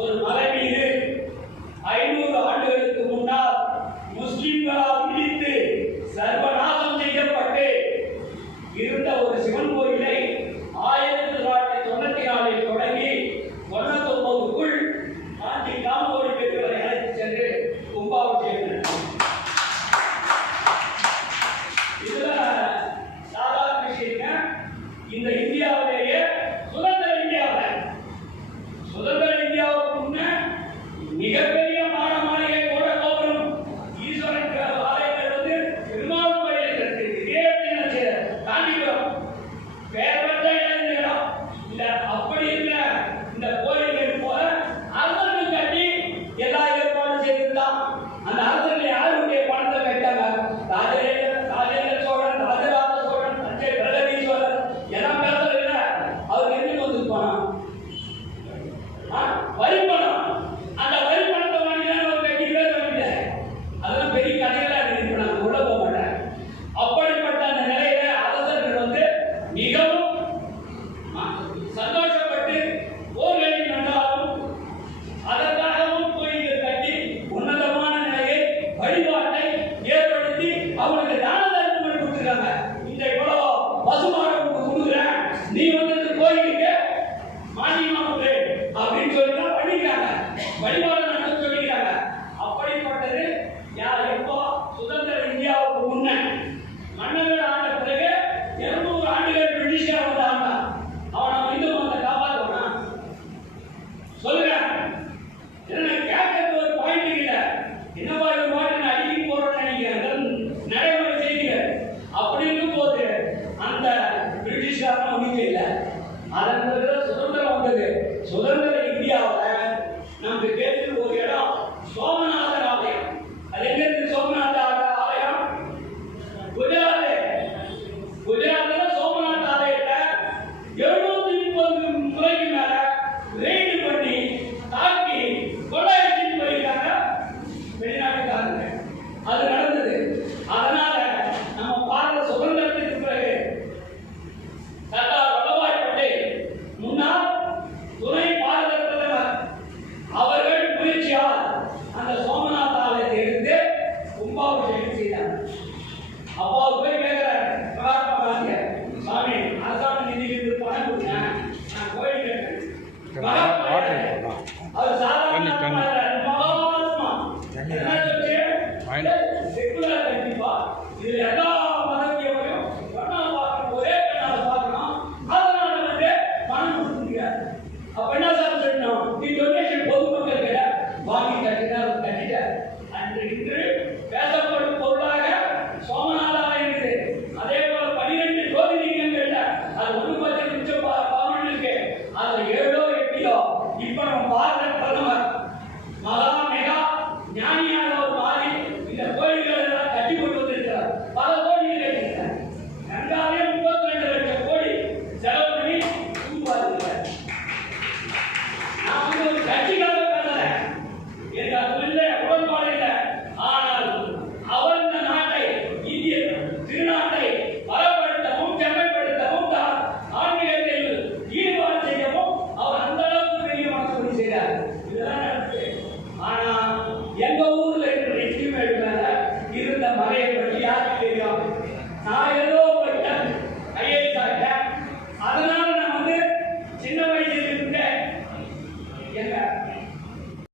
ஒரு மலை மீது 500 ஆண்டுகளுக்கு முன்னால் முஸ்லிம்களால் இடித்து சர்வநாசம் செய்யப்பட்டு இருந்த ஒரு சிவன் கோயிலை 1994 தொடங்கி 1999க்குள் காஞ்சி காமகோடி பெரியவரை அழைத்து சென்று கும்பாபிஷேகம். இதுல சாதாரண விஷயம். இந்த இந்தியாவிலேயே சுதந்திர இந்தியாவுக்கு முன்ன மிகப்பெரிய மாளிகை கூட கோபுரம் ஈஸ்வரன் ஆலயங்கள் வந்து பெருமாள் கோயில் இருக்கு. இதே காஞ்சிபுரம் பேர்பட்ட இடம். இந்த அப்படி இருக்க இந்த கோயில்கள் போல அரசர்கள் கட்டி எல்லா ஏற்பாடும் செய்திருந்தான். அந்த அரசர்கள் யாருடைய பணத்தை கட்டாங்க? ராஜேந்திர சோழன், ராஜராஜ சோழன், தஞ்சை பிரகதீஸ்வரர் எல்லாம் பேசல. அவர் எங்க வந்து போனான்? வரி பணம். அந்த வரி பணத்தை வாங்கினா ஒரு கட்டி பேர் வாங்கிட்ட. அதெல்லாம் பெரிய கதைகளா இருக்கு. நான் உள்ள போக மாட்டேன். அப்படிப்பட்ட அந்த நிலையில அரசர்கள் வந்து மிகவும் சந்தோஷப்பட்டு போர்களை நடந்தாலும் அதற்காகவும் கோயில்கள் கட்டி உன்னதமான நிலையை வழிபாட்டை ஏற்படுத்தி அவங்களுக்கு தான தர்மம் கொடுத்துருக்காங்க. இந்த இவ்வளவு பசுமாடு கொடுக்குறேன், நீ வந்து கோயிலுக்கு மானியமா கொடு அப்படின்னு சொல்லி தான் பண்ணிக்கிறாங்க. வழிபாடு நடத்த சொல்லிக்கிறாங்க. அப்படிப்பட்டது எப்போ சுதந்திர இந்தியாவுக்கு முன்ன மன்னர்கள் ஆண்ட பிறகு 200 ஆண்டுகள் பிரிட்டிஷார் வந்தாங்க. அவனை இந்து மதத்தை காப்பாற்றுவானா? சொல்லுங்க. என்ன கேட்கறது ஒரு பாயிண்ட் இல்ல. என்னவா இது பாட்டு அடிக்கடி போறோம்னு நினைக்கிறேன். நடைமுறை செய்திகள் அப்படி இருக்கும் போது அந்த பிரிட்டிஷாரும் ஒன்றுமே இல்லை. அதன் பிறகு சுதந்திரம் வந்தது. சுதந்திர இந்தியாவில் நமக்கு கேட்டு ஒரு இடம் சோமநாதர் ஆலயம். அது எங்க இருக்கு? சோமநாதர் ஆலயம் குஜராத்ல சோமநாத் ஆலயத்தை 730 முறைக்கு மேல ரெய்டு பண்ணி தாக்கி கொள்ளையடிச்சு போயிருக்காங்க வெளிநாட்டுக்காரங்க. அது நடந்தது. அதனால நம்ம பாரத சுதந்திரத்துக்கு பிறகு சர்தார் வல்லபாய் பட்டேல் முன்னாள் துணை பாரத பிரதமர் அவர்கள் முயற்சியால் அந்த சோமநாத் ஆலயத்தை எடுத்து கும்பாபிஷேகம் செய்தார். அப்பா போய் கேட்கிறார் மகாத்மா காந்திய, சாமி அரசாங்க நிதியிலிருந்து பணம் கொடுங்க, நான் கோயில் கேட்கிறேன். அவர் சாதாரண மகாத்மா செக்குலர் கண்டிப்பா இதுல எல்லா மதத்தையும் ஒரே கண்ணால பார்க்கணும். அதனால வந்து பணம் கொடுத்துருக்காரு. அப்ப என்ன சார் சொல்லணும்? நீ டொனேஷன் பொதுமக்கள் கிட்ட வாங்கி கட்டிட்ட அன்று இன்று பேசப்படும் பொருளாக சோமநாதா இருக்குது. அதே போல 12 ஜோதிலிங்கங்கள்ல அது 1 மிச்சம் பவன் இருக்கு. அதுல 7 8 இப்ப நம்ம பாரத பிரதமர் மகா மெகா ஞானியான ஒரு மாதிரி இந்த கோயில்கள் எல்லாம் கட்டி கொண்டு வந்திருக்கிறார். பல கோயில்கள் கட்டியிருக்கார். 32 லட்சம் கோடி செலவு பண்ணி உருவாக்குகிறார். நான் வந்து ஒரு கட்சிக்காக பேசல, எனக்கு அது இல்லை, உடன்பாடு இல்லை. ஆனால் அவர் இந்த நாட்டை, இந்திய திருநாட்டை பலப்படுத்தவும் செம்மைப்படுத்தவும் ஆன்மீகத்தில் ஈடுபாடு செய்யவும் அவர் அந்த அளவுக்கு பெரிய மனசு செய்தார். இதெல்லாம் நடக்குது. ஆனா எங்க ஊர்ல இருக்கிற எக்ஸ்ட்ரீமேட் மேல இருந்த மலையை பற்றி யாருக்கு தெரியும்? நான் ஏதோ ஐஏஎஸ் ஆகிட்டேன். அதனால நான் வந்து சின்ன வயசுல இருந்தேன். எங்க